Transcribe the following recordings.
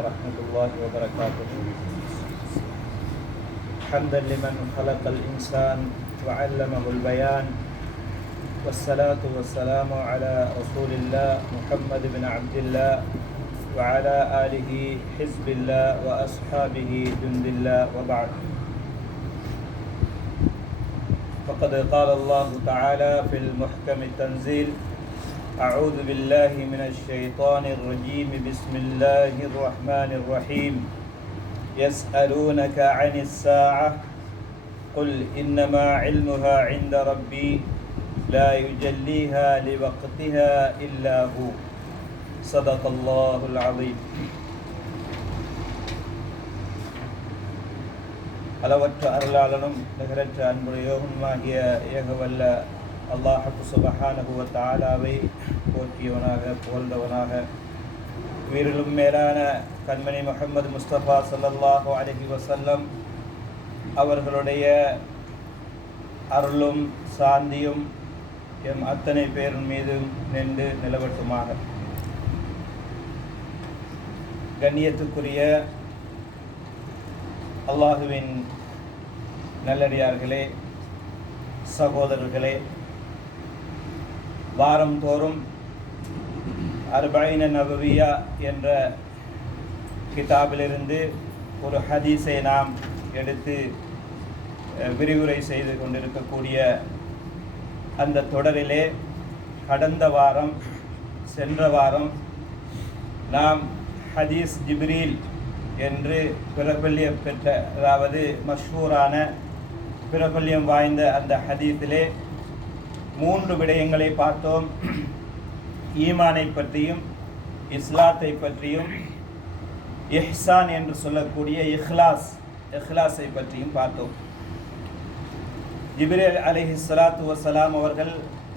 ورحمة الله وبركاته. حمدا لمن خلق الإنسان وعلمه البيان، والصلاة والسلام على رسول الله محمد بن عبد الله وعلى آله حزب الله وأصحابه جند الله، وبعد. فقد قال الله تعالى في المحكم التنزيل: أعوذ بالله من الشيطان الرجيم، بسم الله الرحمن الرحيم. يسألونك عن الساعة قل إنما علمها عند ربي لا يجليها لوقتها إلا هو صدق الله العظيم. அளவற்ற அருளாளனும் நிகரற்ற அன்புடையோகமாகிய ஏகவல்ல அல்லாஹ் சுப்ஹானஹு வ தஆலாவை போற்றியவனாக புகழ்ந்தவனாக, உயிரிலும் மேலான கண்மணி முஹம்மது முஸ்தபா ஸல்லல்லாஹு அலைஹி வஸல்லம் அவர்களுடைய அருளும் சாந்தியும் எம் அத்தனை பேரின் மீதும் நின்று நிலவட்டுமாக. கண்ணியத்துக்குரிய அல்லாஹுவின் நல்லடியார்களே, சகோதரர்களே, வாரந்தோறும் அர்பஈன நபவியா என்ற கிதாபிலிருந்து ஒரு ஹதீஸை நாம் எடுத்து விரிவுரை செய்து கொண்டிருக்கக்கூடிய அந்த தொடரிலே கடந்த வாரம், சென்ற வாரம் நாம் ஹதீஸ் ஜிப்ரீல் என்று பிரபல்யம் பெற்ற, அதாவது மஷ்ஹூரான பிரபல்யம் வாய்ந்த அந்த ஹதீஸிலே 3 விடயங்களை பார்த்தோம். ஈமானை பற்றியும், இஸ்லாத்தை பற்றியும், இஹ்சான் என்று சொல்லக்கூடிய இஹ்லாஸை பற்றியும் பார்த்தோம். ஜிப்ரீல் அலைஹிஸ்ஸலாத்து வஸ்ஸலாம் அவர்கள்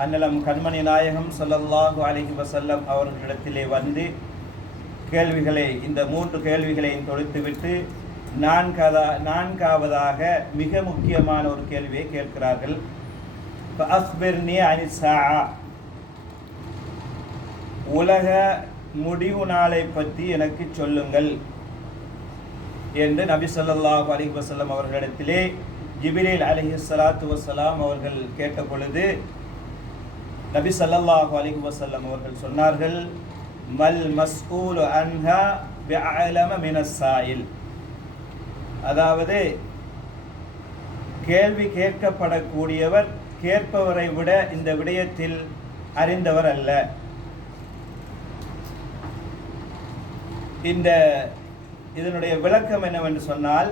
அன்னலம் கண்மணி நாயகம் ஸல்லல்லாஹு அலைஹி வஸல்லம் அவர்களிடத்திலே வந்து கேள்விகளை, இந்த 3 கேள்விகளையும் தொடுத்துவிட்டு நான்காவதாக மிக முக்கியமான ஒரு கேள்வியை கேட்கிறார்கள். ஃபஅஸ்பிர்னி அனிஸ் ஸாஅ, உலக முடிவு நாளை பற்றி எனக்கு சொல்லுங்கள் என்று நபி ஸல்லல்லாஹு அலைஹி வஸல்லம் அவர்களிடத்திலே ஜிப்ரீல் அலைஹிஸ்ஸலாத்து வஸ்ஸலாம் அவர்கள் கேட்ட பொழுது நபி ஸல்லல்லாஹு அலைஹி வஸல்லம் அவர்கள் சொன்னார்கள்: மல் மஸ்ஊலு அன்ஹா பிஅலம மினஸ் ஸாயில். அதாவது கேள்வி கேட்கப்படக்கூடியவர் கேட்பவரை விட இந்த விடயத்தில் அறிந்தவர் அல்ல. இதனுடைய விளக்கம் என்னவென்று சொன்னால்,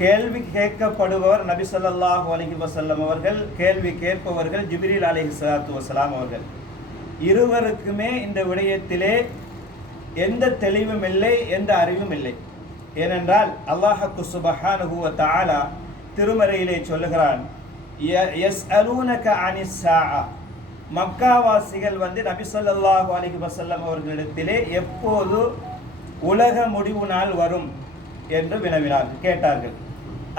கேள்வி கேட்கப்படுபவர் நபி ஸல்லல்லாஹு அலைஹி வஸல்லம் அவர்கள், கேள்வி கேட்பவர்கள் ஜிப்ரீல் அலைஹிஸ்ஸலாத்து வஸ்ஸலாம் அவர்கள். இருவருக்குமே இந்த விடயத்திலே எந்த தெளிவும் இல்லை, எந்த அறிவும் இல்லை. ஏனென்றால் அல்லாஹ் சுப்ஹானஹு வ தஆலா திருமறையிலே சொல்லுகிறான்: யஸ்அலூனக அனிஸ் ஸாஅ. மக்காவாசிகள் வந்து நபி ஸல்லல்லாஹு அலைஹி வஸல்லம் அவர்களிடத்திலே எப்போது உலக முடிவு நாள் வரும் என்று கேட்டார்கள்.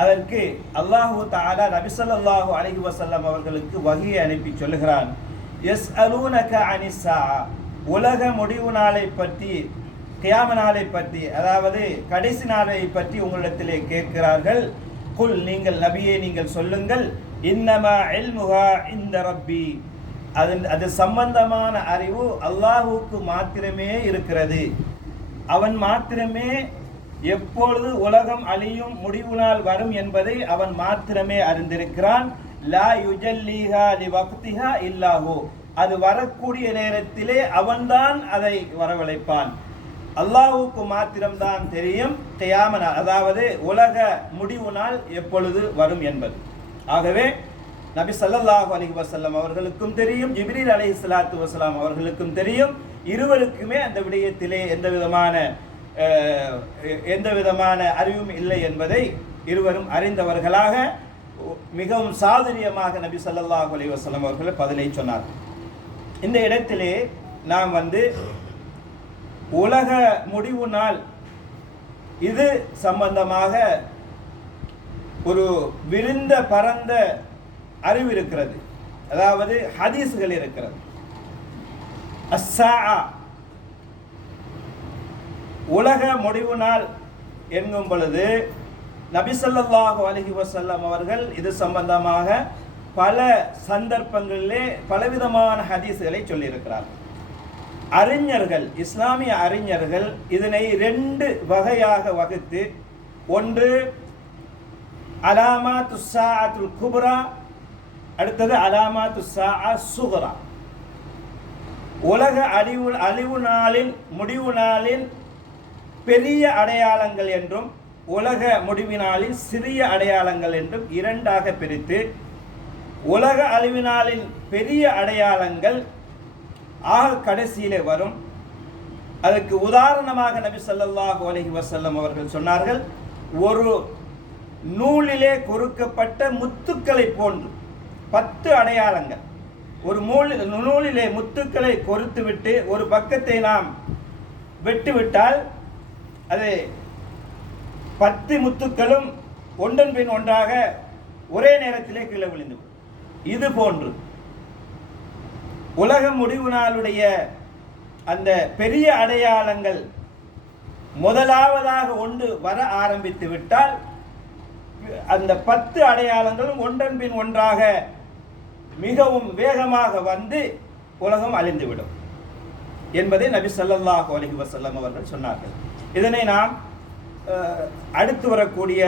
அதற்கு அல்லாஹு தஆலா நபி ஸல்லல்லாஹு அலைஹி வஸல்லம் அவர்களுக்கு வஹீயை அனுப்பி சொல்லுகிறான்: யஸ்அலூனக அனிஸ் ஸாஅ. உலக முடிவு நாளை பற்றி, கியாம நாளை பற்றி, அதாவது கடைசி நாளை பற்றி உங்களிடத்திலே கேட்கிறார்கள். குல், நீங்கள் நபியே நீங்கள் சொல்லுங்கள்: இன்னமா இல்முஹா இன்த ரப்பி. அது சம்பந்தமான அறிவு அல்லாஹ்வுக்கு மாத்திரமே இருக்கிறது. அவன் மாத்திரமே எப்பொழுது உலகம் அழியும், முடிவு நாள் வரும் என்பதை அவன் மாத்திரமே அறிந்திருக்கிறான். லா யுஜல்லிஹா லிவக்திஹா இல்லாஹு. அது வரக்கூடிய நேரத்திலே அவன்தான் அதை வரவழைப்பான். அல்லாஹ்வுக்கு மாத்திரம்தான் தெரியும் கியாம நாள், அதாவது உலக முடிவு நாள் எப்பொழுது வரும் என்பது. ஆகவே நபி ஸல்லல்லாஹு அலைஹி வஸல்லம் அவர்களுக்கும் தெரியும், ஜிப்ரீல் அலைஹிஸ்ஸலாத்து வஸ்ஸலாம் அவர்களுக்கும் தெரியும். இருவருக்குமே அந்த விடயத்திலே எந்த விதமான அறிவும் இல்லை என்பதை இருவரும் அறிந்தவர்களாக மிகவும் சாதுரியமாக நபி ஸல்லல்லாஹு அலைஹி வஸல்லம் அவர்கள் பதிலை சொன்னார். இந்த இடத்திலே நாம் வந்து உலக முடிவு நாள் இது சம்பந்தமாக ஒரு விரிந்த பரந்த அறிவு இருக்கிறது, அதாவது ஹதீஸ்கள் இருக்கிறது. அஸ்ஸாஅ உலக முடிவு நாள் என்கும் பொழுது நபி ஸல்லல்லாஹு அலைஹி வஸல்லம் அவர்கள் இது சம்பந்தமாக பல சந்தர்ப்பங்களிலே பலவிதமான ஹதீஸ்களை சொல்லியிருக்கிறார்கள். அறிஞர்கள், இஸ்லாமிய அறிஞர்கள் இதனை 2 வகையாக வகுத்து, ஒன்று அலாமாத்து ஸாஅத்துல் குப்ரா, அடுத்தது அலாமாத்து ஸாஅ ஸுக்ரா. உலக அழிவு நாளின் முடிவு நாளின் பெரிய அடையாளங்கள் என்றும் உலக முடிவு நாளின் சிறிய அடையாளங்கள் என்றும் 2ஆக பிரித்து, உலக அழிவு நாளின் பெரிய அடையாளங்கள் கடைசியிலே வரும். அதற்கு உதாரணமாக நபி ஸல்லல்லாஹு அலைஹி வஸல்லம் அவர்கள் சொன்னார்கள், ஒரு நூலிலே கொறுக்கப்பட்ட முத்துக்களை போன்று 10 அடையாளங்கள். ஒரு நூலிலே முத்துக்களை கொறுத்துவிட்டு ஒரு பக்கத்தை நாம் வெட்டுவிட்டால் அது 10 முத்துக்களும் ஒன்றன் பின் ஒன்றாக ஒரே நேரத்திலே கீழே விழுந்துவிடும். இது போன்று உலக முடிவு நாளுடைய அந்த பெரிய அடையாளங்கள் முதலாவதாக ஒன்று வர ஆரம்பித்து விட்டால் அந்த 10 அடையாளங்களும் ஒன்றன் பின் ஒன்றாக மிகவும் வேகமாக வந்து உலகம் அழிந்துவிடும் என்பதை நபி ஸல்லல்லாஹு அலைஹி வஸல்லம் அவர்கள் சொன்னார்கள். இதனை நாம் அடுத்து வரக்கூடிய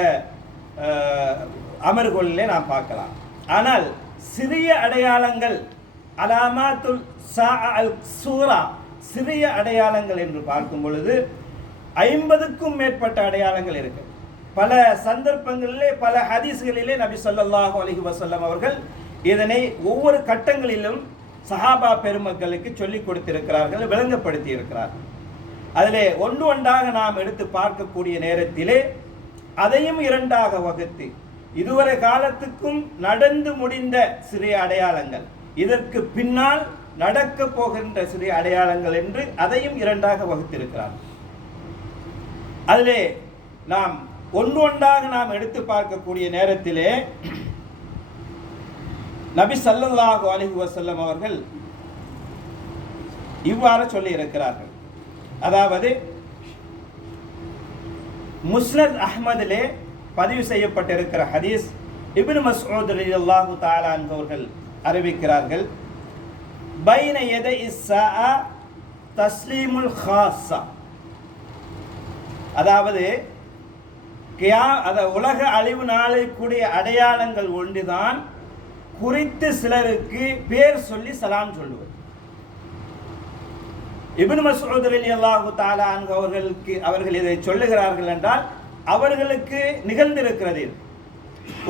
அமர்வுகளிலே நாம் பார்க்கலாம். ஆனால் சிறிய அடையாளங்கள், அலாமாத்துல் ஸாஅ அல் ஸுக்ரா, சிறிய அடையாளங்கள் என்று பார்க்கும் பொழுது 50க்கும் மேற்பட்ட அடையாளங்கள் இருக்கு. பல சந்தர்ப்பங்களிலே பல ஹதீஸ்களிலே நபி ஸல்லல்லாஹு அலைஹி வஸல்லம் அவர்கள் இதனை ஒவ்வொரு கட்டங்களிலும் சஹாபா பெருமக்களுக்கு சொல்லிக் கொடுத்திருக்கிறார்கள், விளங்கப்படுத்தி இருக்கிறார்கள். அதிலே ஒன்றாக நாம் எடுத்து பார்க்கக்கூடிய நேரத்திலே அதையும் 2ஆக வகுத்து, இதுவரை காலத்துக்கும் நடந்து முடிந்த சிறிய அடையாளங்கள், இதற்கு பின்னால் நடக்க போகின்ற சிறிய அடையாளங்கள் என்று அதையும் 2ஆக வகுத்திருக்கிறார்கள். அதிலே நாம் ஒன்றாக நாம் எடுத்து பார்க்கக்கூடிய நேரத்திலே நபி ஸல்லல்லாஹு அலைஹி வஸல்லம் அவர்கள் இவ்வாறு சொல்லி இருக்கிறார்கள். அதாவது முஸ்னத் அஹ்மதிலே பதிவு செய்யப்பட்டிருக்கிற ஹதீஸ், இப்னு மஸ்ஊத் ரலியல்லாஹு தஆலா அன்ஹு அவர்கள் அறிவிக்கிறார்கள், பைன யதை ஸாஅ தஸ்லீமுல் ஹாஸா. அதாவது உலக அழிவு நாளை கூடிய அடையாளங்கள் ஒன்றுதான் குறித்து சிலருக்கு பேர் சொல்லி சலாம் சொல்லுவது. இப்னு மஸ்ஊத் ரலியல்லாஹு தஆலா அன்ஹு அவர்கள் இதை சொல்லுகிறார்கள் என்றால் அவர்களுக்கு நிகழ்ந்திருக்கிறது.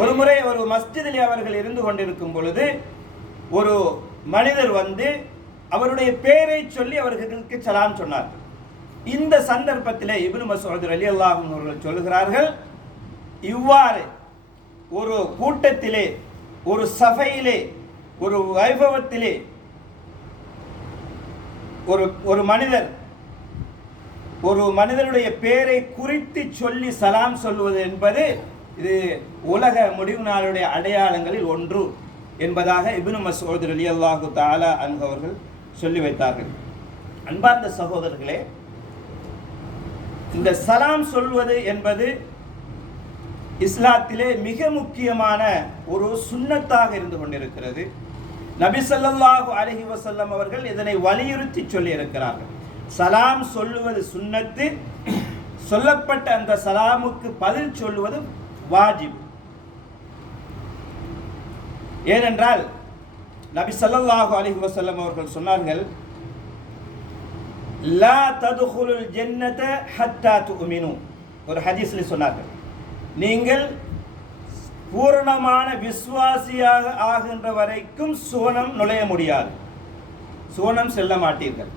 ஒரு முறை ஒரு மஸ்ஜிதிலே அவர்கள் இருந்து கொண்டிருக்கும் பொழுது ஒரு மனிதர் வந்து அவருடைய பெயரை சொல்லி அவர்களுக்கு சலாம் சொன்னார்கள். இந்த சந்தர்ப்பத்திலே இப்னு மஸ்ஊத் ரலியல்லாஹு அன்ஹு அவர்கள் சொல்லுகிறார்கள், இவ்வாறு ஒரு கூட்டத்திலே, ஒரு சபையிலே, ஒரு வைபவத்திலே ஒரு மனிதருடைய பெயரை குறித்து சொல்லி சலாம் சொல்வது என்பது இது உலக முடிவு நாளுடைய அடையாளங்களில் ஒன்று என்பதாக இப்னு மஸ்ஊத் ரலியல்லாஹு தஆலா அன்ஹு அவர்கள் சொல்லி வைத்தார்கள். அன்பார்ந்த சகோதரர்களே, இந்த சலாம் சொல்வது என்பது இஸ்லாத்திலே மிக முக்கியமான ஒரு சுன்னத்தாக இருந்து கொண்டிருக்கிறது. நபி ஸல்லல்லாஹு அலைஹி வஸல்லம் அவர்கள் இதனை வலியுறுத்தி சொல்லி இருக்கிறார்கள். சலாம் சொல்லுவது சுன்னத்து, சொல்லப்பட்ட அந்த சலாமுக்கு பதில் சொல்லுவது வாஜிப். ஏனென்றால் நபி ஸல்லல்லாஹு அலைஹி வஸல்லம் அவர்கள் சொன்னார்கள், லா ததுகுலுல் ஜன்னத ஹத்தா துமினு. ஒரு ஹதீஸ்ல சொன்னார்கள், நீங்கள் பூரணமான விசுவாசியாக ஆகின்ற வரைக்கும் சுவனம் நுழைய முடியாது, சுவனம் செல்ல மாட்டீர்கள்.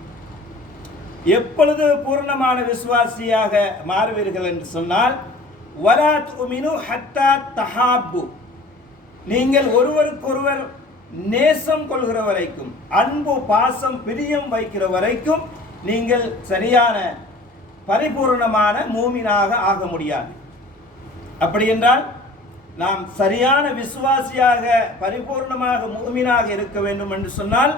எப்பொழுது பூரணமான விசுவாசியாக மாறுவீர்கள் என்று சொன்னால், வலா துமினு ஹத்தா தஹாப்பு, நீங்கள் ஒருவருக்கொருவர் நேசம் கொள்கிற வரைக்கும், அன்பு பாசம் பிரியம் வைக்கிற வரைக்கும் நீங்கள் சரியான பரிபூர்ணமான மூமினாக ஆக முடியாது. அப்படி என்றால் நாம் சரியான விசுவாசியாக பரிபூர்ணமாக மூமினாக இருக்க வேண்டும் என்று சொன்னால்,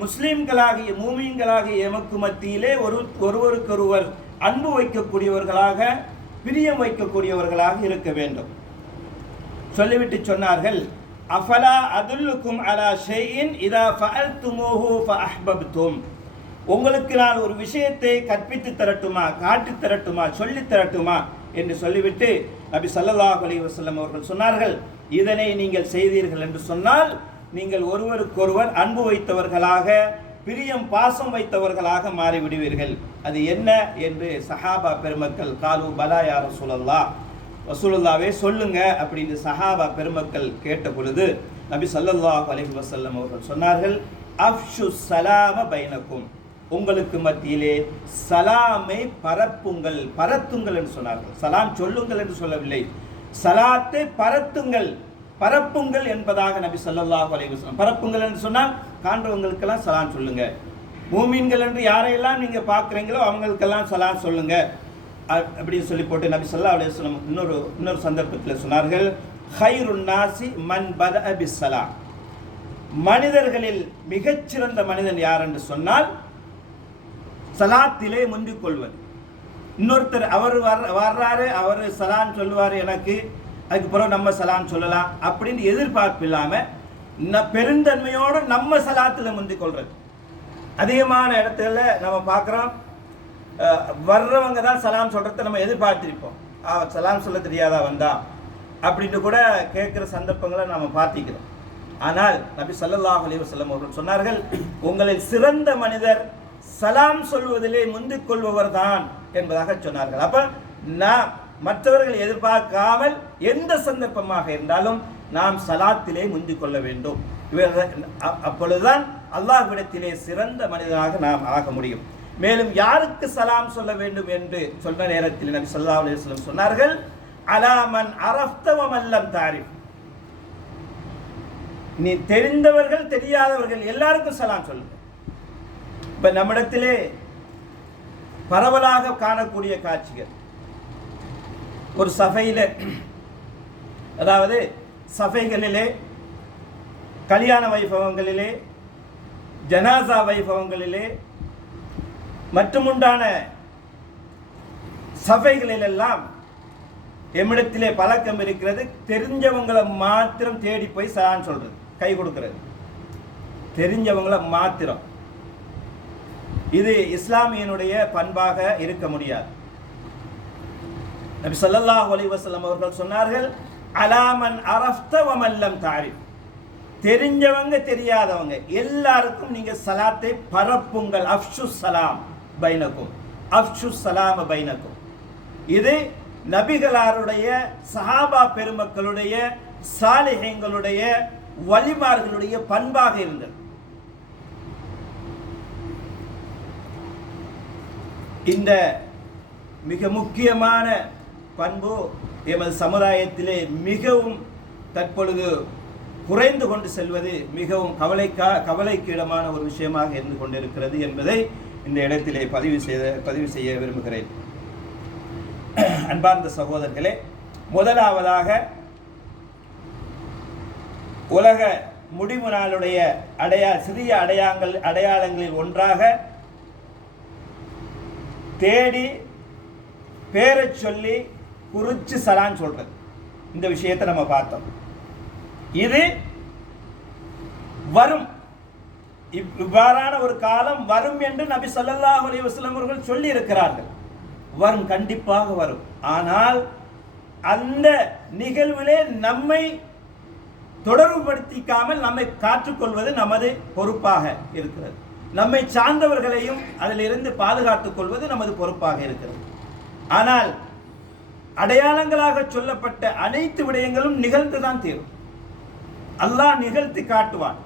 முஸ்லிம்களாகிய மூமின்களாகிய எமக்கு மத்தியிலே ஒருவருக்கொருவர் அன்பு வைக்கக்கூடியவர்களாக, பிரியம் வைக்கக்கூடியவர்களாக இருக்க வேண்டும். சொல்லிவிட்டு சொன்னார்கள், அஃபலா அதுல்லுக்கும் அலா ஷைஇன் இதா ஃபஅல்துமூஹு ஃபஅஹ்பப்தும். உங்களுக்கு நான் ஒரு விஷயத்தை கற்பித்து தரட்டுமா, காட்டி தரட்டுமா, சொல்லி தரட்டுமா என்று சொல்லிவிட்டு நபி ஸல்லல்லாஹு அலைஹி வஸல்லம் அவர்கள் சொன்னார்கள், இதனை நீங்கள் செய்தீர்கள் என்று சொன்னால் நீங்கள் ஒருவருக்கொருவர் அன்பு வைத்தவர்களாக, பிரியம் பாசம் வைத்தவர்களாக மாறிவிடுவீர்கள். அது என்ன என்று சஹாபா பெருமக்கள் காலு பலா யா ரசூலல்லாஹ், ரசூலுல்லாவே சொல்லுங்க அப்படின்னு சஹாபா பெருமக்கள் கேட்ட பொழுது நபி ஸல்லல்லாஹு அலைஹி வஸல்லம் அவர்கள் சொன்னார்கள், அஃஷு ஸலாம பைனக்கும், உங்களுக்கு மத்தியிலே சலாமை பரப்புங்கள், பரத்துங்கள் என்று சொன்னார்கள். சலாம் சொல்லுங்கள் என்று சொல்லவில்லை, சலாத்தை பரத்துங்கள், பரப்புங்கள் என்பதாக நபி ஸல்லல்லாஹு அலைஹி வஸல்லம். பரப்புங்கள் என்று சொன்னால் காண்றவங்களுக்கெல்லாம் சலாம் சொல்லுங்க, மூமின்கள் என்று யாரையெல்லாம் நீங்க பார்க்குறீங்களோ அவங்களுக்கெல்லாம் சலாம் சொல்லுங்க அப்படின்னு சொல்லி போட்டு நபி ஸல்லல்லாஹு அலைஹி வஸல்லம் இன்னொரு சந்தர்ப்பத்தில் சொன்னார்கள், ஹைருன் நாசி மன் பதஅ பிஸ்ஸலாம், மனிதர்களில் மிகச்சிறந்த மனிதன் யார் என்று சொன்னால் சலாத்திலே முந்திக் கொள்வது. இன்னொருத்தர் அவர் வர்றாரு, அவர் சலாம் சொல்லுவார் எனக்கு, அதுக்கு பிறகு நம்ம சலாம் சொல்லலாம் அப்படின்னு எதிர்பார்ப்பு இல்லாமல் பெருந்தன்மையோடு நம்ம சலாத்தில் முந்திக் கொள்றது. அதிகமான இடத்துல நம்ம பார்க்குறோம், வர்றவங்க தான் சலாம் சொல்கிறத நம்ம எதிர்பார்த்திருப்போம். சலாம் சொல்ல தெரியாதா வந்தா அப்படின்ட்டு கூட கேட்குற சந்தர்ப்பங்களை நம்ம பார்த்திக்கிறோம். ஆனால் நபி ஸல்லல்லாஹு அலைஹி வஸல்லம் அவர்கள் சொன்னார்கள், உங்களில் சிறந்த மனிதர் சலாம் சொல்வதிலே முந்திக் கொள்பவர் தான் என்பதாக சொன்னார்கள். அப்ப நாம் மற்றவர்கள் எதிர்பார்க்காமல் எந்த சந்தர்ப்பமாக இருந்தாலும் நாம் சலாத்திலே முந்திக் கொள்ள வேண்டும். அப்பொழுதுதான் அல்லாஹ்விடத்திலே சிறந்த மனிதனாக நாம் ஆக முடியும். மேலும் யாருக்கு சலாம் சொல்ல வேண்டும் என்று சொன்ன நேரத்தில் நபி ஸல்லல்லாஹு அலைஹி வஸல்லம் சொன்னார்கள், அலா மன் அரஃப்த வ மன் லம் தஅரிஃப், நீ தெரிந்தவர்கள் தெரியாதவர்கள் எல்லாருக்கும் சலாம் சொல்லுங்க. இப்ப நம்மிடத்திலே பரவலாக காணக்கூடிய காட்சிகள், ஒரு சபையில, அதாவது சபைகளிலே, கல்யாண வைபவங்களிலே, ஜனாசா வைபவங்களிலே மற்றும் உண்டான சபைகளிலெல்லாம் எம்மிடத்திலே பழக்கம் இருக்கிறது, தெரிஞ்சவங்களை மாத்திரம் தேடி போய் சலாம் சொல்றது, கை கொடுக்கிறது, தெரிஞ்சவங்களை மாத்திரம். இது இஸ்லாமியனுடைய பண்பாக இருக்க முடியாது. நபி ஸல்லல்லாஹு அலைஹி வஸல்லம் அவர்கள் சொன்னார்கள், அலா மன் அரஃப்த வ மன் லம் தஅரிஃப், தெரிஞ்சவங்க தெரியாதவங்க எல்லாருக்கும் நீங்க சலாத்தை பரப்புங்கள். அஃஷு ஸலாம் பைனக்கும், அஃஷு ஸலாம் பைனக்கும். இது நபிகளாருடைய, சஹாபா பெருமக்களுடைய, சாலிஹீன்களுடைய, வலிமார்களுடைய பண்பாக இருந்தது. இந்த மிக முக்கியமான பண்பு எமது சமுதாயத்திலே மிகவும் தற்பொழுது குறைந்து கொண்டு செல்வது மிகவும் கவலைக்கிடமான ஒரு விஷயமாக இருந்து கொண்டிருக்கிறது என்பதை இந்த இடத்திலே பதிவு செய்ய விரும்புகிறேன். அன்பார்ந்த சகோதரர்களே, முதலாவதாக உலக முடிவு நாளுடைய சிறிய அடையாளங்களில் ஒன்றாக தேடி பேரை சொல்லி குறிச்சு சலான் சொல்றது, இந்த விஷயத்தை நம்ம பார்த்தோம். இது வரும், இவ்வாறான ஒரு காலம் வரும் என்று நபி ஸல்லல்லாஹு அலைஹி வஸல்லம் அவர்கள் சொல்லி இருக்கிறார்கள். வரும், கண்டிப்பாக வரும். ஆனால் அந்த நிகழ்விலே நம்மை தொடர்புபடுத்திக்காமல் நம்மை காற்றுக்கொள்வது நமது பொறுப்பாக இருக்கிறது. நம்மை சார்ந்தவர்களையும் அதிலிருந்து பாதுகாத்துக் கொள்வது நமது பொறுப்பாக இருக்கிறது. ஆனால் அடையாளங்களாக சொல்லப்பட்ட அனைத்து விடயங்களும் நிகழ்ந்துதான் தீரும். அல்லாஹ் நிகழ்த்தி காட்டுவான்.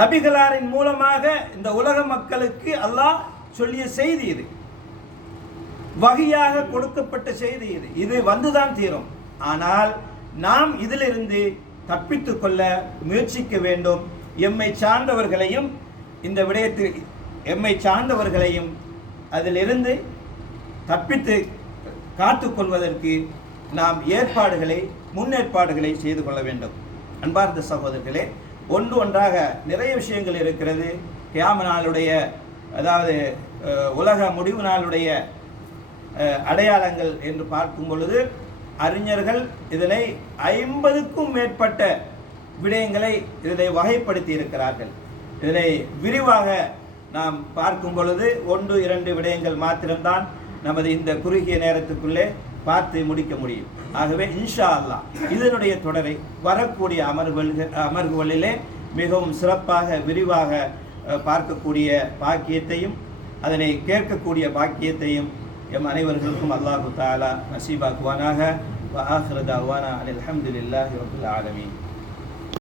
நபிகளாரின் மூலமாக இந்த உலக மக்களுக்கு அல்லாஹ் சொல்லிய செய்தி இது, வகையாக கொடுக்கப்பட்ட செய்தி இது, இது வந்துதான் தீரும். ஆனால் நாம் இதிலிருந்து தப்பித்துக் கொள்ள முயற்சிக்க வேண்டும். எம்மை சார்ந்தவர்களையும் இந்த விடயத்தில் எம்மை சார்ந்தவர்களையும் அதிலிருந்து தப்பித்து காத்துக்கொள்வதற்கு நாம் முன்னேற்பாடுகளை செய்து கொள்ள வேண்டும். அன்பார்ந்த சகோதரர்களே, ஒன்றாக நிறைய விஷயங்கள் இருக்கிறது. கியாம நாளுடைய, அதாவது உலக முடிவு நாளுடைய அடையாளங்கள் என்று பார்க்கும் பொழுது அறிஞர்கள் இதனை 50க்கும் மேற்பட்ட விடயங்களை இதனை வகைப்படுத்தி இருக்கிறார்கள். இதனை விரிவாக நாம் பார்க்கும் பொழுது 1-2 விடயங்கள் மாத்திரம்தான் நமது இந்த குறுகிய நேரத்துக்குள்ளே பார்த்து முடிக்க முடியும். ஆகவே இன்ஷா அல்லாஹ் இதனுடைய தொடரை வரக்கூடிய அமர்வுகளிலே மிகவும் சிறப்பாக விரிவாக பார்க்கக்கூடிய பாக்கியத்தையும் அதனை கேட்கக்கூடிய பாக்கியத்தையும் எம் அனைவர்களுக்கும் அல்லாஹு தஆலா நசீபாக்குவானாக. வ ஆகிரு தஅவானா அல்ஹம்துலில்லாஹி ரப்பில் ஆலமீன்.